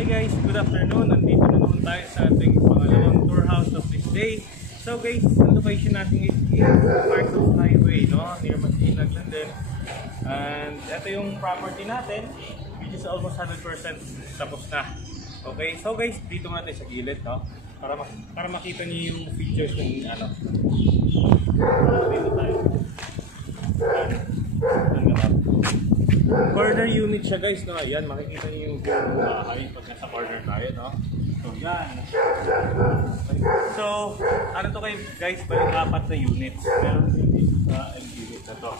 Hi guys, good afternoon. Nandito na naman tayo sa ating pangalawang tour house of this day. So guys, ang location natin is part of highway, no? Near Masinag lang din. And ito yung property natin, which is almost 100% tapos na. Okay, so guys, dito natin sa gilid, no? Para makita niyo yung features ng ano. Dito tayo. Corner unit siya guys, no? Ayan, makikita niyo yung bahay pag nasa corner tayo, no? So yan. So, ano to kayo guys, balik apat na units. Meron dito sa unit na to.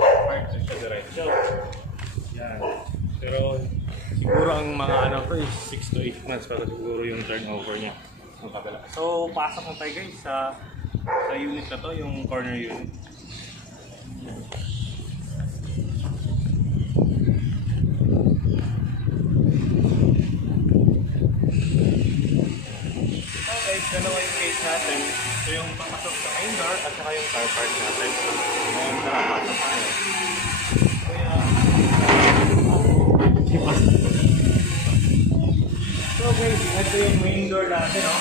Part na siya diretso. Yan. Pero siguro ang mga ano to is 6 to 8 months para siguro yung turnover niya. So, pasok na tayo guys sa unit na to, yung corner unit. Dalawa yung gate natin. So yung papasok sa main door at saka yung car park natin. Ngayon nakapasok tayo. So guys, ito yung main door natin, no?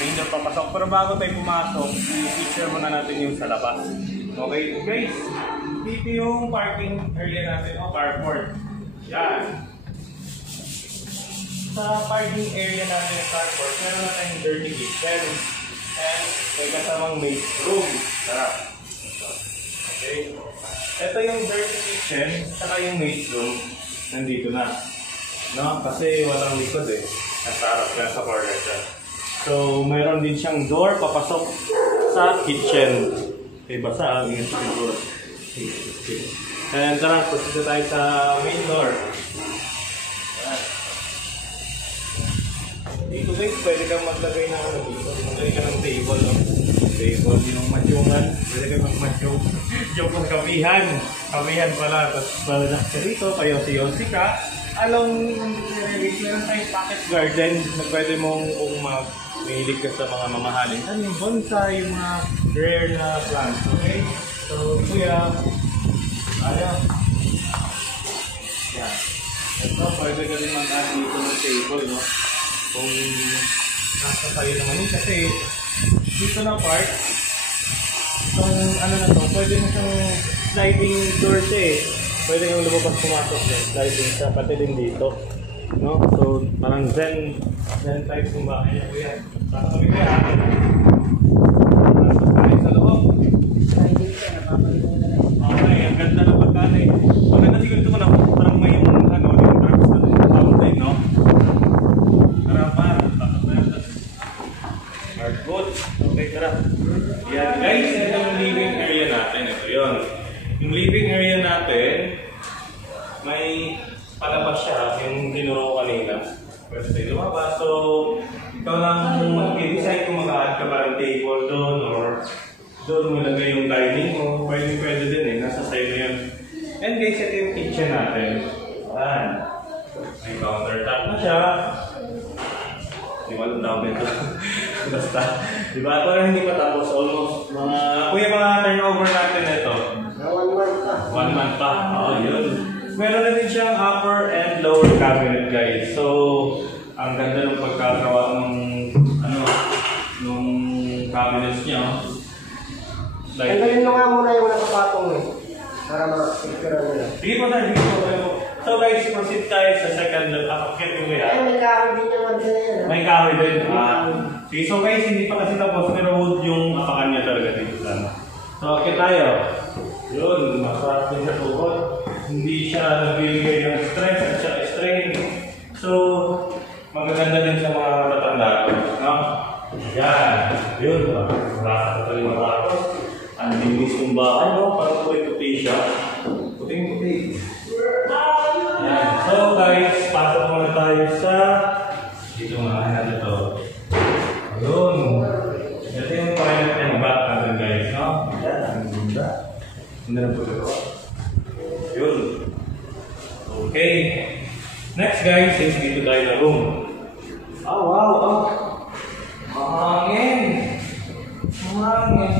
Main door papasok. Pero bago tayo pumasok, i-picture muna natin yung sa labas. Okay guys, dito yung parking area natin, o carport. Yan. Sa parking area natin sa carport, meron na tayong dirty kitchen and may kasamang maid room. Tara. Okay. Ito yung dirty kitchen, saka yung maid room, nandito na. No? Kasi walang likod eh. Nasa harap na sa corner siya. So, mayroon din siyang door papasok sa kitchen. Okay, basa ang yung door. And tara, punta tayo sa main door. Dito guys, pwede kang maglagay ng ano dito. Maglagay ka ng table, no? Table, yung matyungan. Pwede kang mag-matyung. Yung kapihan. Kapihan pala. Tapos malalas ka dito, kayosi-yosi ka. Anong meron tayong pocket garden na pwede mong kung mahilig ka sa mga mamahalin. Ano yung bonsai, yung mga rare na plants, okay? So, kuya, ayaw. Yan. Ito, pwede ka rin mag-add dito ng table, no? Kung nasa tayo naman yun kasi dito na part itong ano na to, pwede mo siyang sliding doors eh, pwede kang lumabas pumasok din, sliding siya pati din dito, no? So parang zen type kung bahay niya kuya. Para kami kuya tapos tayo sa loob sliding siya, napapalitan na lang. Okay, ang ganda ng pagkala eh. Maganda siguro ito ko na parang may yung ano, yung terms na yung fountain, no? Hardwood. Okay, tara. Yan guys, ito yung living area natin. Ito yun. Yung living area natin, may palabas siya, yung dinuro kanina. Pwede tayo lumabas. So, ikaw lang mag-decide kung mag-add ka ba ng table doon or doon mo ilagay yung dining mo. Pwede din eh. Nasa side na yun. And guys, ito yung kitchen natin. Ayan. May countertop na siya. Di ba alam daw ito? Basta. Di ba ito na hindi pa tapos? Almost mga... Kuya, mga turnover natin ito. 1 month pa. 1 month pa. Oo, yun. Meron na din siyang upper and lower cabinet, guys. So, ang ganda ng pagkagawa ng ano, nung cabinets niya. Like, tanggalin nyo nga muna yung nakapatong eh. Para ma-picture nila. sige po tayo, sige po. So guys, proceed tayo sa second akit yung kuya. Ay, may kahoy din naman sila yan. May kahoy din. Okay, so guys, hindi pa kasi tapos pero wood yung apakan niya talaga dito sana. So akit tayo. Yun, masarap din sa tuhod. Hindi siya nagbibigay ng stress at siya strain. So, magaganda din sa mga matanda. No? Yan. Yun. Rasa ka tayo matapos. Ang linis kong bahay, no? Parang puti-puti siya. Puting-puti. Yan. So guys, pasok muna tayo sa dito mga natin ito. Ayun. Ito yung private and bath natin guys, no? Yan, ang ganda. Ganda ng pagkakawa. Yun. Okay. Next guys, is dito tayo na room. Oh wow, oh. Mahangin. Mahangin.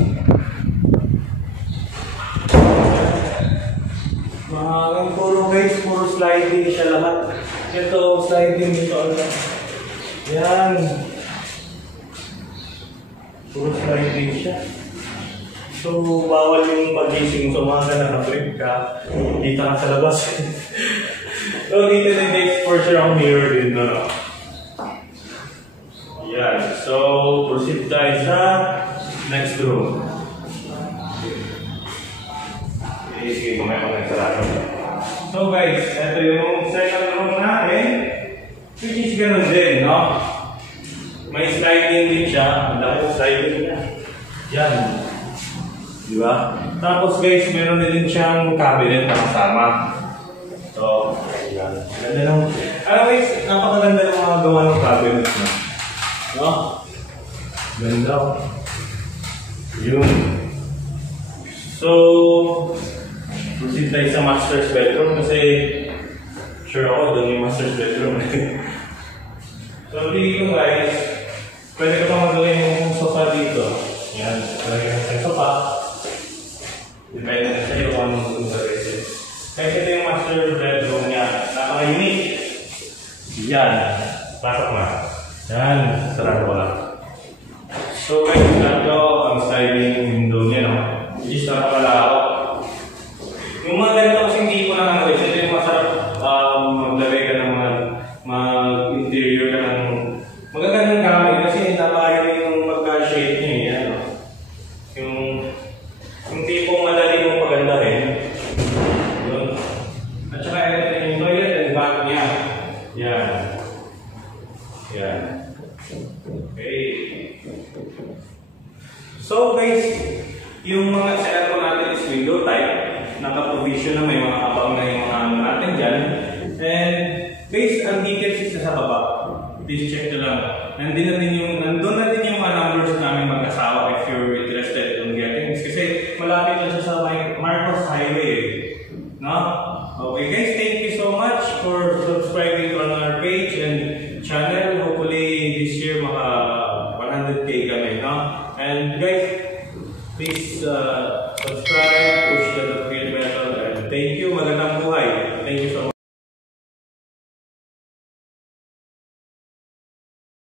Mahangin. Puro guys, puro sliding siya lahat. Ito, sliding dito. Yan. Puro sliding siya. So, bawal yung pagising sa umaga na na-trip ka. Dito ka sa labas. So, dito na guys, for sure ang mirror din na. Yan. So, proceed tayo sa next room. Sige, kumaya ko na sarado. So guys, ito yung second room natin. Which is ganun din, no? May sliding din siya. Ang dami sliding niya. Yan. Di ba? Tapos guys, meron din siyang cabinet na kasama. So, yan. Ganda nung... guys, napakaganda ng mga gawa ng cabinet na. No? Ganda. Yun. So, proceed tayo sa master's bedroom kasi sure ako doon yung master's bedroom. So, dito guys, pwede ka pa magawin yung sofa dito. Yan, pwede ka sa sofa. Depende na sa'yo kung anong gusto gawin. Kasi ito yung master bedroom niya. Napaka-unique. Yan. Pasok na. Yan. Sarado ko lang. So guys, ito ang sliding window niya, no? Which is napakalawak. Yung mga ganito kasing tipo ng ano, ito yung masarap maglagay ka ng mag-interior ka ng magagandang gamit kasi napakagaling yung magka-shape niya eh, ano? Yung tipong madali mong pagandahin. Yun. At saka ito yung toilet and bath niya. Yan. Yan. Okay. So guys, yung mga setup ko natin is window type. Naka-provision na may mga abang na yung mga ano natin dyan. And guys, ang details is sa baba. Please check nyo lang. Nandun na din yung mga numbers namin mag-asawa if you're interested in getting this. Kasi malapit lang siya sa Marcos Highway. No? Okay guys, thank you so much for subscribing on our page and channel. Hopefully this year maka 100k kami. No? And guys, please subscribe, push the notification bell, and thank you. Magandang